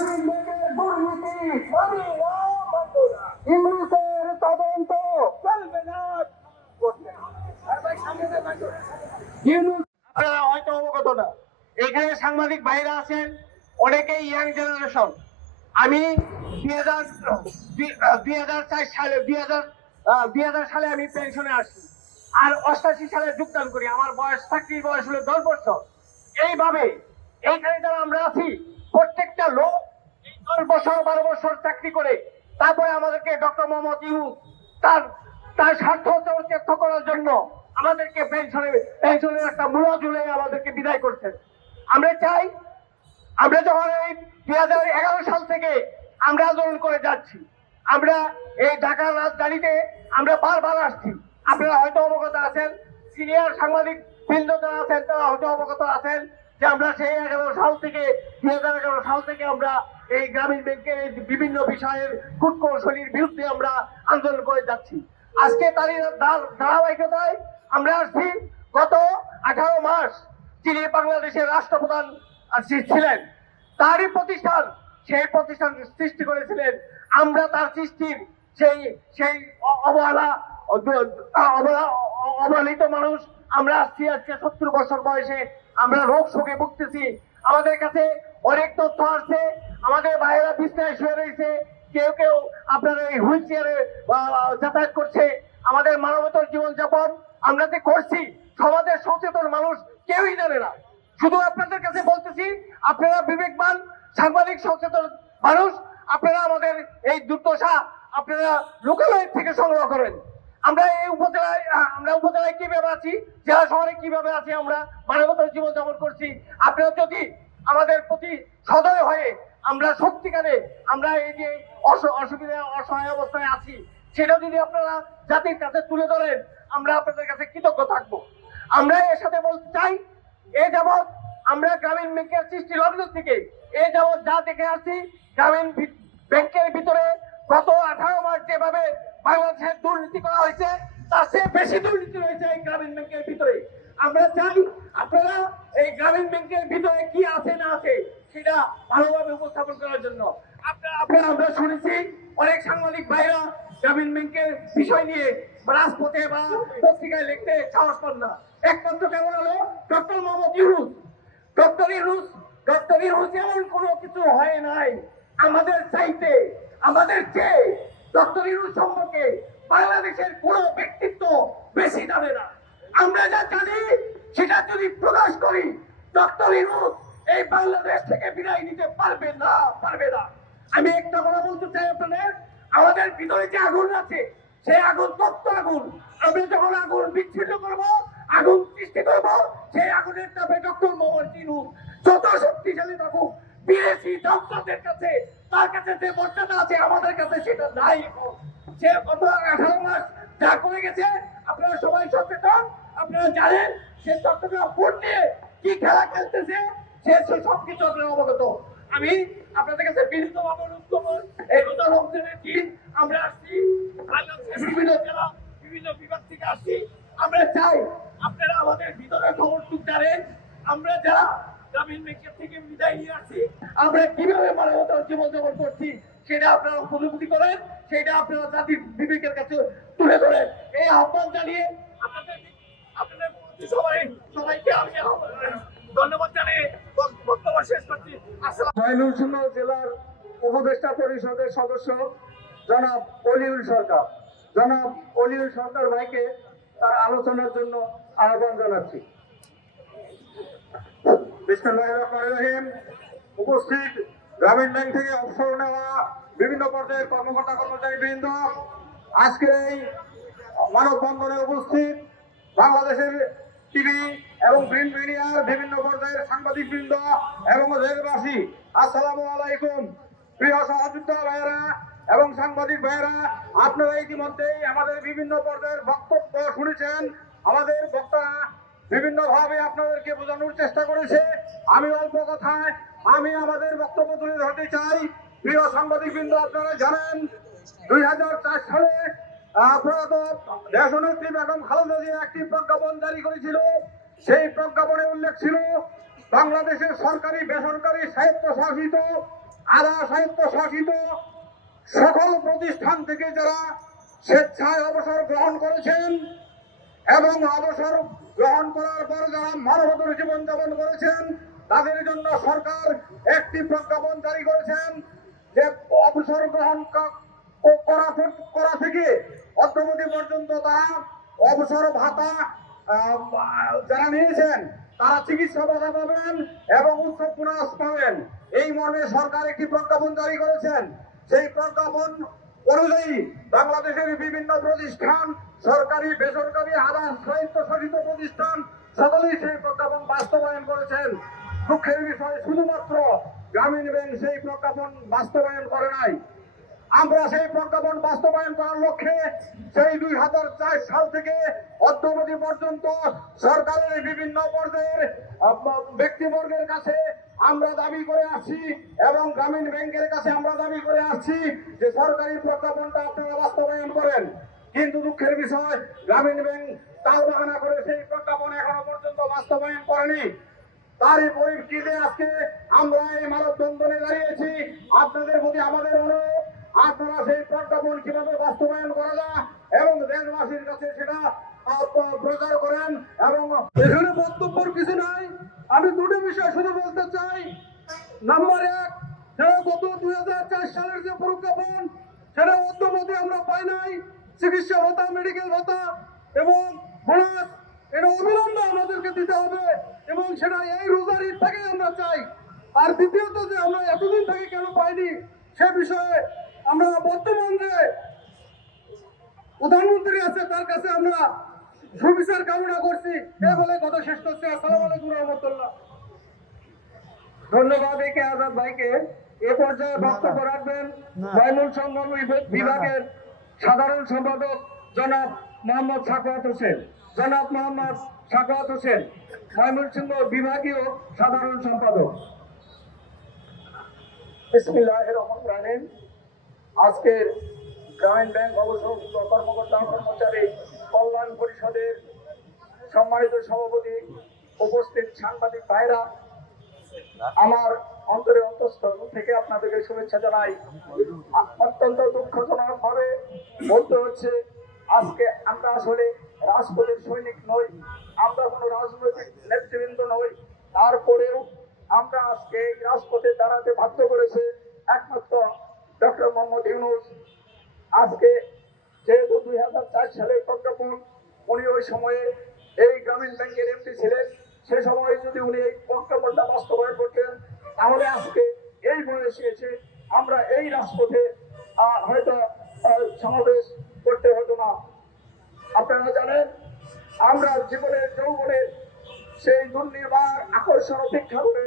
গ্রামীণ ব্যাংকের দুর্নীতি ইংলিশের তদন্ত চলবে না। আপনারা হয়তো অবগত না, এখানে সাংবাদিক ভাইরা আছেন অনেকেই ইয়াং জেনারেশন। আমি 2004 সালে আমি পেনশনে আসি, আর 88 সালে যোগদান করি। আমার চাকরির বয়স হলো 10 বছর। এইভাবে এইখানে যারা আমরা আছি প্রত্যেকটা লোক 10 বছর 12 বছর চাকরি করে তারপরে আমাদেরকে ডক্টর মোহাম্মদ ইউনূস তার স্বার্থ চরিতার্থ করার জন্য আমাদেরকে পেনশনের একটা মূল্য ঝুলে আমাদেরকে বিদায় করছেন। আমরা চাই, আমরা যখন এই 2011 সাল থেকে আমরা আন্দোলন করে যাচ্ছি, আমরা এই ঢাকার রাজধানীতে আমরা বারবার আসছি। আপনারা হয়তো অবগত আছেন, সিনিয়র সাংবাদিক বৃন্দ যারা আছেন তারা হয়তো অবগত আছেন যে আমরা সেই 2011 সাল থেকে আমরা এই গ্রামীণ ব্যাংকের বিভিন্ন বিষয়ের কূটকৌশলীর বিরুদ্ধে আমরা আন্দোলন করে যাচ্ছি। আজকে তারই ধারাবাহিকতায় আমরা আসছি। গত 18 মাস যিনি বাংলাদেশের রাষ্ট্রপ্রধান ছিলেন, তারই প্রতিষ্ঠান, সেই প্রতিষ্ঠান সৃষ্টি করেছিলেন। আমরা তার সৃষ্টির সেই অবহেলিত মানুষ আমরা আসছি। আজকে 70 বছর বয়সে আমরা রোগ শোকে ভুগতেছি। আমাদের কাছে অনেক তথ্য আসছে, আমাদের ভাইয়েরা বিছানায় শুয়ে রয়েছে, কেউ কেউ আপনারা এই হুইল চেয়ারে যাতায়াত করছে। আমাদের মানবতার জীবনযাপন আমরা যে করছি সমাজের সচেতন মানুষ কেউই জানে না। শুধু আপনাদের কাছে বলতেছি, আপনারা বিবেকবান সাংবাদিক সচেতন মানুষ, আপনারা আমাদের এই দুর্দশা আপনারা লোকালয় থেকে সংগ্রহ করেন। আমরা এই উপজেলায় কিভাবে আছি, জেলা শহরে কিভাবে আছি, আমরা মানবতার জীবনযাপন করছি। আপনারা যদি আমাদের প্রতি সদয় হয়ে আমরা সত্যিকারে আমরা এই যে অসুবিধা অসহায় অবস্থায় আছি সেটা যদি আপনারা জাতির কাছে তুলে ধরেন, আমরা আপনাদের কাছে কৃতজ্ঞ থাকবো। আমরা এর সাথে বলতে চাই, এ যাবৎ আমরা গ্রামীণ ব্যাংকের সৃষ্টি লগ্ন থেকে এ যাবৎ যা দেখে আসছি, গ্রামীণ ব্যাংকের ভিতরে গত 18 মাস যেভাবে বাংলাদেশের দুর্নীতি করা হয়েছে তার চেয়ে বেশি দুর্নীতি হয়েছে এই গ্রামীণ ব্যাংকের ভিতরে। আমরা চাই আপনারা এই গ্রামীণ ব্যাংকের ভিতরে কি আছে না আছে সেটা ভালোভাবে উপস্থাপন করার জন্য আমরা শুনেছি অনেক সাংবাদিক ভাইরা গ্রামীণ ব্যাংকের বিষয় নিয়ে রাজপথে বা পত্রিকায় লিখতে সাহস পান না। একমাত্র কেমন হলো ডক্টর মোহাম্মদ ইউনূস। ডক্টর ইউনূস এমন কোনো কিছু হয় নাই আমাদের চাইতে, আমাদের চেয়ে ডক্টর ইউনূস সম্পর্কে বাংলাদেশের কোনো ব্যক্তিত্ব বেশি জানে না। আমরা যা জানি সেটা যদি প্রকাশ করি, ডক্টর ইউনূস এই বাংলাদেশ থেকে বিদায় নিতে পারবে না। আমি একটা কথা বলতে চাই আপনাদের, আমাদের ভিতরে যে আগুন আছে সেই আগুন তপ্ত আগুন। আমরা যখন আগুন বিচ্ছিন্ন করবো, আগুন সৃষ্টি করবো, সেই আগুনের তাপে ডক্টর মোহাম্মদ ইউনূস যত শক্তিশালী থাকুক, বিদেশি ডক্টরদের কাছে তার কাছে যে মর্যাদা আছে আমাদের কাছে সেটা নাই। সে গত 18 মাস যা করে গেছে আপনারা সবাই সচেতন। আপনারা জানেন সে চট্টগ্রাম পোর্ট নিয়ে কি খেলা খেলতেছে, সে সবকিছু আপনারা অবগত। আমি আপনাদের কাছে বিনীতভাবে অনুরোধ করবো, এই রোজা রমজানের দিন আমরা আসছি, বিভিন্ন জেলা বিভিন্ন বিভাগ থেকে আসছি। আমরা চাই আপনারা আমাদের ভিতরে খবরটুক জানেন, আমরা যারা গ্রামীণ ব্যাংকের থেকে বিদায় নিয়ে আসছি আমরা কিভাবে মানবতার জীবনযাপন করছি সেটা আপনারা উপলব্ধি করেন, সেটা আপনারা জাতির বিবেকের কাছে তুলে ধরেন। এই আহ্বান জানিয়ে আপনাদের সবাইকে আমি ধন্যবাদ জানিয়ে বক্তব্য শেষ করছি। ময়মনসিংহ জেলার উপদেষ্টা পরিষদের সদস্য জনাব অলিউল সরকার ভাইকে তার আলোচনার জন্য আহ্বান জানাচ্ছি। বিসমিল্লাহির রহমানির রহিম। উপস্থিত গ্রামীণ ব্যাংক থেকে অবসর নেওয়া বিভিন্ন পর্যায়ের কর্মকর্তা কর্মচারী বৃন্দ, আজকের এই মানববন্ধনে উপস্থিত বাংলাদেশের টিভি এবং প্রিন্ট মিডিয়ার বিভিন্ন পর্যায়ের সাংবাদিক বৃন্দ এবং দেশবাসী, আসসালামু আলাইকুম। প্রিয় সহযোদ্ধা ভাইয়েরা এবং সাংবাদিক ভাইয়েরা, আপনারা ইতিমধ্যেই আমাদের বিভিন্ন পর্যায়ের বক্তব্য শুনেছেন। আমাদের বক্তারা বিভিন্নভাবে আপনাদেরকে বোঝানোর চেষ্টা করেছে। আমি অল্প কথায় আমি আমাদের বক্তব্য তুলে ধরতে চাই। প্রিয় সাংবাদিক বৃন্দ, আপনারা জানেন 2004 সালে দেশনেত্রী বেগম খালেদা জিয়া একটি প্রজ্ঞাপন জারি করেছিল। সেই প্রজ্ঞাপনে উল্লেখ ছিল বাংলাদেশের সরকারি বেসরকারি স্বায়ত্তশাসিত আধা স্বায়ত্তশাসিত সকল প্রতিষ্ঠান থেকে যারা স্বেচ্ছায় অবসর গ্রহণ করেছেন এবং অবসর গ্রহণ করার পর যারা মানবতার জীবনযাপন করেছেন তাদের জন্য সরকার একটি প্রজ্ঞাপন জারি করেছেন যে অবসর গ্রহণ করা থেকে অদ্যাবধি পর্যন্ত তারা অবসর ভাতা যারা নিয়েছেন তারা চিকিৎসা ভাতা পাবেন এবং উৎসব বোনাস পাবেন। এই মর্মে সরকার একটি প্রজ্ঞাপন জারি করেছেন। সেই প্রজ্ঞাপন অনুযায়ী বাংলাদেশের বিভিন্ন প্রতিষ্ঠান, সরকারি বেসরকারি আধা স্বায়ত্তশাসিত প্রতিষ্ঠান সকলেই সেই প্রজ্ঞাপন বাস্তবায়ন করেছেন। দুঃখের বিষয় শুধুমাত্র গ্রামীণ ব্যাংক সেই প্রজ্ঞাপন বাস্তবায়ন করে নাই। আমরা সেই প্রজ্ঞাপন বাস্তবায়ন করার লক্ষ্যে সেই 2004 সাল থেকে অদ্যাবধি পর্যন্ত সরকারের বিভিন্ন পর্যায়ের ব্যক্তিবর্গের কাছে আমরা দাবি করে আসছি এবং গ্রামীণ ব্যাংকের কাছে আমরা দাবি করে আসছি যে সরকারি প্রজ্ঞাপনটা আপনারা বাস্তবায়ন করেন। কিন্তু দুঃখের বিষয় গ্রামীণ ব্যাংক তাল বাহানা করে সেই প্রজ্ঞাপন এখনো পর্যন্ত বাস্তবায়ন করেনি। তারই পরিপ্রেক্ষিতে আজকে আমরা এই মানববন্ধনে দাঁড়িয়েছি। আপনাদের প্রতি আমাদের অনুরোধ, আপনারা সেই প্রজ্ঞাপন কিভাবে বাস্তবায়ন করা যায় এবং দেশবাসীর কাছে সেটা প্রচার করেন। এবং এখানে বক্তব্যের কিছু নাই, আমি দুটো বিষয় শুধু বলতে চাই। নাম্বার 1, যে গত 2004 সালের যে প্রজ্ঞাপন সেটা অদ্যাবধি আমরা পাই নাই। চিকিৎসা ভাতা, মেডিকেল ভাতা এবং বোনাস এটা অবিলম্বে আমাদেরকে দিতে হবে এবং সেটা এই রোজার ঈদ থেকেই আমরা চাই। আর দ্বিতীয়ত যে আমরা এতদিন থেকে কেন পাইনি সে বিষয়ে আমরা বর্তমান যে প্রধানমন্ত্রী আছে তার কাছে আমরা সুবিচার কামনা করছি। এ বলে কথা শেষ করছি। আসসালামু আলাইকুম রহমতুল্লাহ। ধন্যবাদ একে আজাদ ভাইকে। এ পর্যায়ে বক্তব্য রাখবেন ময়মনসিংহ বিভাগের সাধারণ সম্পাদক জনাব মোহাম্মদ সাখাওয়াত হোসেন। জনাব মোহাম্মদ সাখাওয়াত হোসেন, ময়মনসিংহ বিভাগীয় সাধারণ সম্পাদক। বিসমিল্লাহির রহমানির রহিম। আজকের গ্রামীণ ব্যাংক অবসরপ্রাপ্ত কর্মকর্তা কর্মচারী কল্যাণ পরিষদের সম্মানিত সভাপতি, উপস্থিত সাংবাদিক ভাইরা, আমার অন্তরের অন্তঃস্থল থেকে আপনাদেরকে শুভেচ্ছা জানাই। অত্যন্ত দুঃখজনক ভাবে বলতে হচ্ছে, আজকে আমরা আসলে রাজপথের সৈনিক নই, আমরা কোনো রাজনৈতিক নেতৃবৃন্দ নই। তারপরেও আমরা আজকে এই রাজপথে দাঁড়াতে বাধ্য করেছে একমাত্র ডক্টর মোহাম্মদ ইউনূস। আজকে যেহেতু 2004 সালে প্রজ্ঞাপন, উনি ওই সময়ে এই গ্রামীণ ব্যাংকের এমপি ছিলেন, সে সময় যদি উনি এই প্রজ্ঞাপনটা বাস্তবায়ন করতেন তাহলে আজকে এই বয়সে এসে আমরা এই রাজপথে হয়তো সমাবেশ করতে হতো না। আপনারা জানেন, আমরা জীবনের যৌবনের সেই দুর্নিবার আকর্ষণ উপেক্ষা করে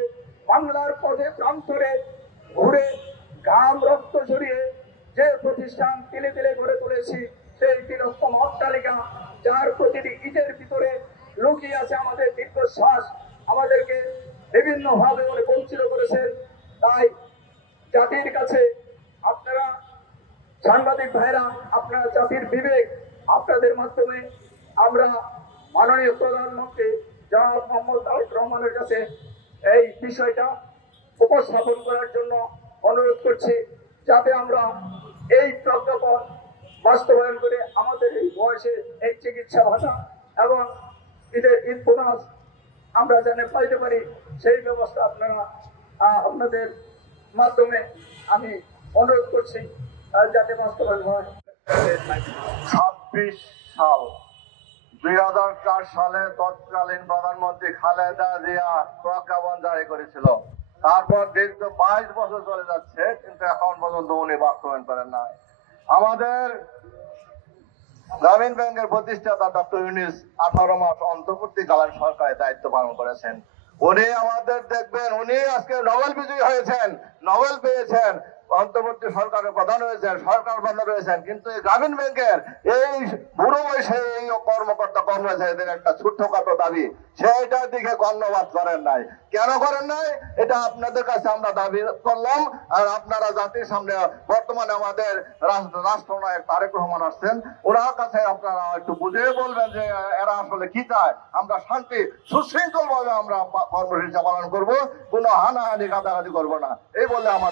বাংলার পথে প্রান্তরে ঘুরে ঘাম রক্ত ঝরিয়ে যে প্রতিষ্ঠান তিলে তিলে গড়ে তুলেছি, সেই তিরস্তম অট্টালিকা যার প্রতিটি ইটের ভিতরে লুকিয়ে আছে আমাদের দীর্ঘশ্বাস, আমাদেরকে বিভিন্নভাবে উনি বঞ্চিত করেছেন। তাই জাতির কাছে আপনারা সাংবাদিক ভাইরা, আপনারা জাতির বিবেক, আপনাদের মাধ্যমে আমরা মাননীয় প্রধানমন্ত্রী জনাব মোহাম্মদ তারেক রহমানের কাছে এই বিষয়টা উপস্থাপন করার জন্য অনুরোধ করছি, যাতে আমরা এই প্রজ্ঞাপন বাস্তবায়ন করে আমাদের এই বয়সে এই চিকিৎসা ভাতা এবং ঈদ বোনাস আমরা যেন পাইতে পারি, সেই ব্যবস্থা আপনারা আপনাদের মাধ্যমে আমি অনুরোধ করছি যাতে বাস্তবায়ন হয়। 26 সাল 2004 সালে তৎকালীন প্রধানমন্ত্রী খালেদা জিয়া প্রজ্ঞাপন জারি করেছিল। তারপর দীর্ঘ 22 বছর চলে যাচ্ছে, কিন্তু এখন পর্যন্ত উনি বাস্তবায়ন করেন নাই। আমাদের গ্রামীণ ব্যাংকের প্রতিষ্ঠাতা ডক্টর ইউনূস 18 মাস অন্তর্বর্তীকালীন সরকারের দায়িত্ব পালন করেছেন। উনি আমাদের দেখবেন, উনি আজকে নোবেল বিজয়ী হয়েছেন, নোবেল পেয়েছেন, অন্তর্বর্তী সরকারের প্রধান হয়েছেন, সরকার প্রধান হয়েছেন, কিন্তু এই গ্রামীণ ব্যাংকের এই বুড়ো বয়সে এই কর্মকর্তা কর্মচারীদের একটা ছোট্টখাটো দাবি, সেইটার দিকে কর্ণপাত করেন নাই। কেন করেন নাই এটা আপনাদের কাছে আমরা দাবি করলাম। আর আপনারা জাতির সামনে বর্তমানে আমাদের রাষ্ট্রনায়ক তারেক রহমান আসছেন, ওনার কাছে আপনারা একটু বুঝিয়ে বলবেন যে এরা আসলে কি চায়। আমরা শান্তি সুশৃঙ্খল ভাবে আমরা কর্মসূচি পালন করবো, কোনো হানাহানি গাদাগাদি করবো না, এই বলে আমার